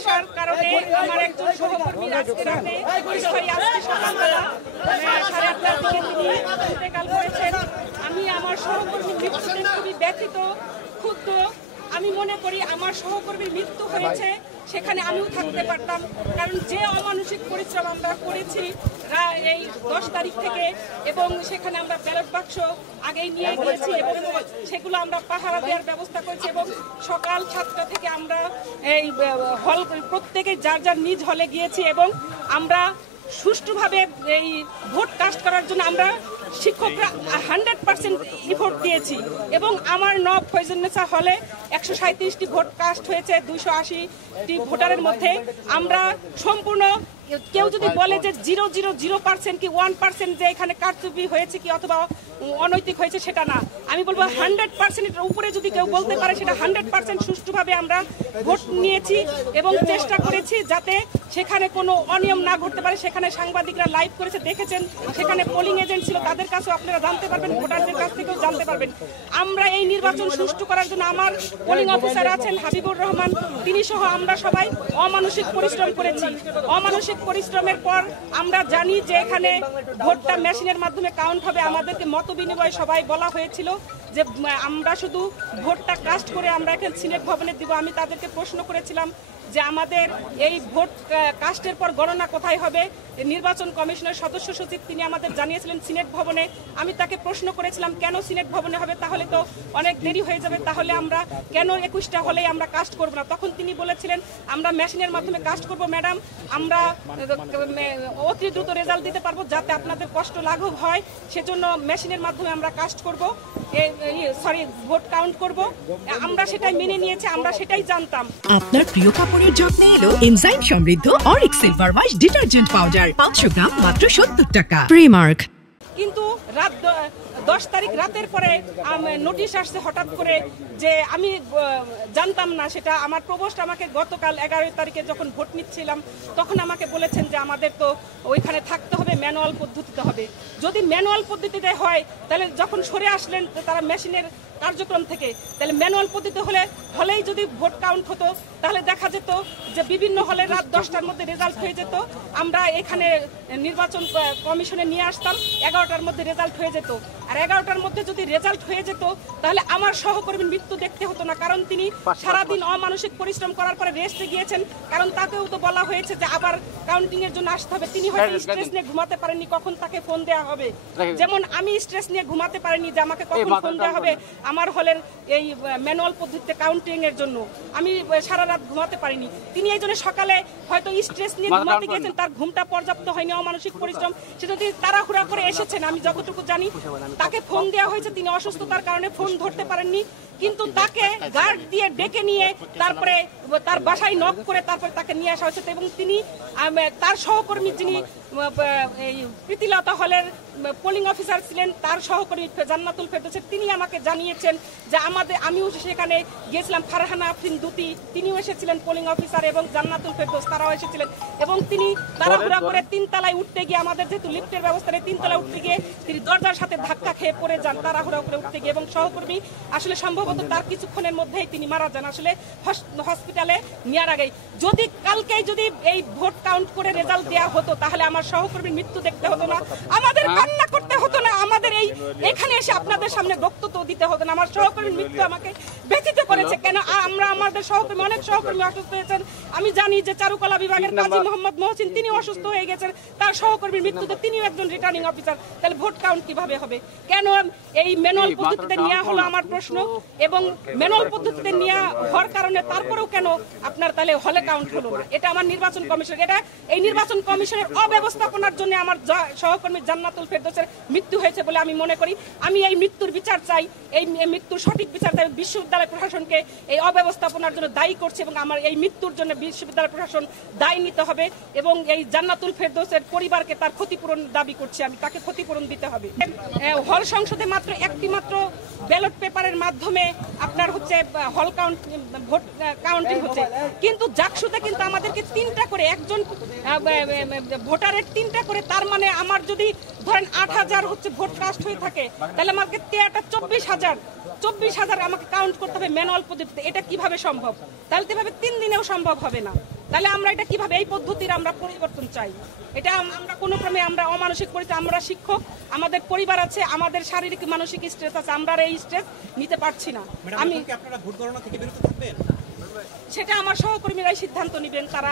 আসার কারণে আমার একজন সহকর্মী আজকে রাতে সকালবেলা 8:30টার দিকে তিনি ইন্তেকাল করেছেন। আমি আমার সহকর্মীর মৃত্যুতে খুবই ব্যথিত, ক্ষুব্ধ। আমি মনে করি আমার সহকর্মীর মৃত্যু হয়েছে, সেখানে আমিও থাকতে পারতাম, কারণ যে অমানসিক পরিশ্রম আমরা করেছি এই 10 তারিখ থেকে, এবং সেখানে আমরা ব্যালট বাক্স আগেই নিয়ে গিয়েছি এবং সেগুলো আমরা পাহারা দেওয়ার ব্যবস্থা করেছি, এবং সকাল 7টা থেকে আমরা এই হল প্রত্যেকে যার যার নিজ হলে গিয়েছি এবং আমরা সুষ্ঠুভাবে এই ভোট কাস্ট করার জন্য আমরা শিক্ষকরা 100% ইফোর্ট দিয়েছি, এবং আমার নব ফয়জুন্নেসা হলে 137টি ভোট কাস্ট হয়েছে 280টি ভোটারের মধ্যে। আমরা সম্পূর্ণ, কেউ যদি বলে যে 0.0% কি 1% যে এখানে কারচুপি হয়েছে কি অথবা অনৈতিক হয়েছে, সেটা না। আমি বলবো 100%-এর উপরে যদি কেউ বলতে পারে, সেটা 100% সুষ্ঠুভাবে আমরা ভোট নিয়েছি এবং চেষ্টা করেছি যাতে সেখানে কোনো অনিয়ম না ঘটতে পারে। সেখানে সাংবাদিকরা লাইভ করেছে, দেখেছেন, সেখানে পোলিং এজেন্ট ছিল, তাদের কাছেও আপনারা জানতে পারবেন, ভোটারদের কাছ থেকেও জানতে পারবেন। আমরা এই নির্বাচন সুষ্ঠু করার জন্য আমার পোলিং অফিসার আছেন হাবিবুর রহমান, তিনি সহ আমরা সবাই অমানসিক পরিশ্রম করেছি। অমানসিক পরিশ্রমের পর আমরা জানি যে এখানে ভোটটা মেশিনের মাধ্যমে কাউন্ট হবে। আমাদেরকে মত বিনিময় সবাই বলা হয়েছিল যে আমরা শুধু ভোটটা কাস্ট করে আমরা এখানে সিনেট ভবনে দিব। আমি তাদেরকে প্রশ্ন করেছিলাম যে আমাদের এই ভোট কাস্টের পর গণনা কোথায় হবে। নির্বাচন কমিশনের সদস্য সচিব তিনি আমাদের জানিয়েছিলেন সিনেট ভবনে। আমি তাকে প্রশ্ন করেছিলাম কেন সিনেট ভবনে হবে, তাহলে তো অনেক দেরি হয়ে যাবে, তাহলে আমরা কেন 21টা হলেই আমরা কাস্ট করব না। তখন তিনি বলেছিলেন আমরা মেশিনের মাধ্যমে কাস্ট করব ম্যাডাম, আমরা অতি দ্রুত রেজাল্ট দিতে পারবো, যাতে আপনাদের কষ্ট লাঘব হয়, সেজন্য মেশিনের মাধ্যমে আমরা কাস্ট করব, ভোট কাউন্ট করব। আমরা সেটাই মেনে নিয়েছি, আমরা সেটাই জানতাম। আপনার প্রিয় কাপড়ের যত্নে এলো এনজাইম সমৃদ্ধ Arik silver wash detergent powder 500 গ্রাম মাত্র 70 টাকা। প্রিমার্ক। কিন্তু রাত 10 তারিখ রাতের পরে নোটিশ আসছে হঠাৎ করে, যে আমি জানতাম না সেটা। আমার প্রভোস্ট আমাকে গতকাল 11 তারিখে যখন ভোট নিচ্ছিলাম তখন আমাকে বলেছেন যে আমাদের তো ওইখানে থাকতে হবে, ম্যানুয়াল পদ্ধতিতে হবে। যদি ম্যানুয়াল পদ্ধতিতে হয় তাহলে যখন সরে আসলেন তারা মেশিনের কার্যক্রম থেকে, তাহলে ম্যানুয়াল পদ্ধতি হলেই যদি ভোট কাউন্ট হতো তাহলে দেখা যেত যে বিভিন্ন হলে রাত 10টার মধ্যে রেজাল্ট হয়ে যেত। আমরা এখানে নির্বাচন কমিশনে নিয়ে আসতাম, 11টার মধ্যে রেজাল্ট হয়ে যেত। আর 11টার মধ্যে যদি রেজাল্ট হয়ে যেত তাহলে আমার সহকর্মীর মৃত্যু দেখতে হতো না, কারণ তিনি সারাদিন অমানসিক পরিশ্রম করার পরে রেস্টে গিয়েছেন। কারণ তাকেও তো বলা হয়েছে যে আবার কাউন্টিং এর জন্য আসতে হবে। তিনি হয়তো স্ট্রেস নিয়ে ঘুমাতে পারেননি কখন তাকে ফোন দেওয়া হবে, যেমন আমি স্ট্রেস নিয়ে ঘুমাতে পারিনি যে আমাকে কখন ফোন দেওয়া হবে আমার হলের এই ম্যানুয়াল পদ্ধতিতে কাউন্টিং এর জন্য। আমি সারা রাত ঘুমাতে পারিনি। তিনি এই জন্য সকালে হয়তো স্ট্রেস নিয়ে ঘুমাতে গিয়েছেন, তার ঘুমটা পর্যাপ্ত হয়নি, অমানসিক পরিশ্রম, সেটা তিনি তাড়াহুড়া করে এসেছেন। আমি যতটুকু জানি তাকে ফোন দেওয়া হয়েছে, তিনি অসুস্থতার কারণে ফোন ধরতে পারেননি, কিন্তু তাকে গার্ড দিয়ে ডেকে নিয়ে তারপরে তার বাসায় নক করে তারপরে তাকে নিয়ে আসা হয়েছে। এবং তিনি তার সহকর্মী যিনি প্রীতিলতা হলের পোলিং অফিসার ছিলেন, তার সহকর্মী জান্নাতুল ফেরদৌস, তিনি আমাকে জানিয়েছেন যে আমিও সেখানে গিয়েছিলাম, ফারহানা আফরিন দুতি তিনিও এসেছিলেন পোলিং অফিসার, এবং জান্নাতুল ফেরদৌস তারাও এসেছিলেন। এবং তিনি তাড়াহুড়া করে 3 তলায় উঠতে গিয়ে, আমাদের যেহেতু লিফটের ব্যবস্থা নেই, 3 তলায় উঠতে গিয়ে তিনি দরজার সাথে ধাক্কা খেয়ে পড়ে যান তাড়াহুড়া করে উঠতে গিয়ে, এবং সহকর্মী আসলে সম্ভবত তার কিছুক্ষণের মধ্যেই তিনি মারা যান আসলে হসপিটালে নেওয়ার আগেই। যদি কালকেই যদি এই ভোট কাউন্ট করে রেজাল্ট দেওয়া হতো তাহলে আমার সহকর্মীর মৃত্যু দেখতে হতো না, আমাদের কান্না করতে হতো না, আমাদের এখানে এসে আপনাদের সামনে বক্তব্য দিতে হতো না। আমার সহকর্মীর মৃত্যু আমাকে ব্যথিত করেছে। কেন আমাদের সহকর্মী, অনেক সহকর্মী অসুস্থ হয়েছেন। আমি জানি যে চারুকলা বিভাগের কাজী মোহাম্মদ মহসিন তিনি অসুস্থ হয়ে গেছেন, তার সহকর্মীর মৃত্যুতে তিনিও একজন রিটার্নিং অফিসার। তাহলে ভোট কাউন্ট কিভাবে হবে? কেন এই ম্যানুয়াল পদ্ধতিতে নেওয়া হলো আমার প্রশ্ন। এবং ম্যানুয়াল পদ্ধতিতে নেওয়া হওয়ার কারণে তারপরেও কেন আপনার তাহলে হলে কাউন্ট হলো না? এটা আমার নির্বাচন কমিশন, এটা এই নির্বাচন কমিশনের অব্যবস্থাপনার জন্য আমার সহকর্মী জান্নাতুল ফেরদৌসের মৃত্যু হয়েছে বলে আমি মনে করি। আমি এই মৃত্যুর বিচার চাই, এই মৃত্যুর সঠিক বিচার চাই। বিশ্ববিদ্যালয় প্রশাসনকে এই অব্যবস্থাপনার জন্য দায়ী করছে, এবং আমার এই মৃত্যুর জন্য বিশ্ববিদ্যালয় প্রশাসন দায়ী নিতে হবে, এবং এই জান্নাতুল ফেরদৌসের পরিবারকে তার ক্ষতিপূরণ দাবি করছি আমি, তাকে ক্ষতিপূরণ দিতে হবে। হল সংসদে মাত্র একটি মাত্র ব্যালট পেপারের মাধ্যমে আপনার হচ্ছে হল ভোট কাউন্টিং হচ্ছে, কিন্তু জাকসুতে কিন্তু আমাদেরকে 3টা করে, একজন ভোটারের 3টা করে। তার মানে আমার যদি ধরেন 8,000 হচ্ছে ভোট কাস্ট হয়ে থাকে, তাহলে আমাকে 24,000 আমাকে কাউন্ট করতে হবে ম্যানুয়াল পদ্ধতিতে। এটা কিভাবে সম্ভব? তাহলে তো এভাবে 3 দিনেও সম্ভব হবে না। তাহলে আমরা এটা কিভাবে এই পদ্ধতির আমরা পরিবর্তন চাই। এটা আমরা কোনো ক্রমে আমরা অমানসিক পরিস্থিতি, আমরা শিক্ষক, আমাদের পরিবার আছে, আমাদের শারীরিক মানসিক স্ট্রেস আছে, আমরা আর এই স্ট্রেস নিতে পারছি না। আমি আপনারা ভোট গণনা থেকে বিরত থাকবেন? সেটা আমার সহকর্মীরাই সিদ্ধান্ত নেবেন, তারা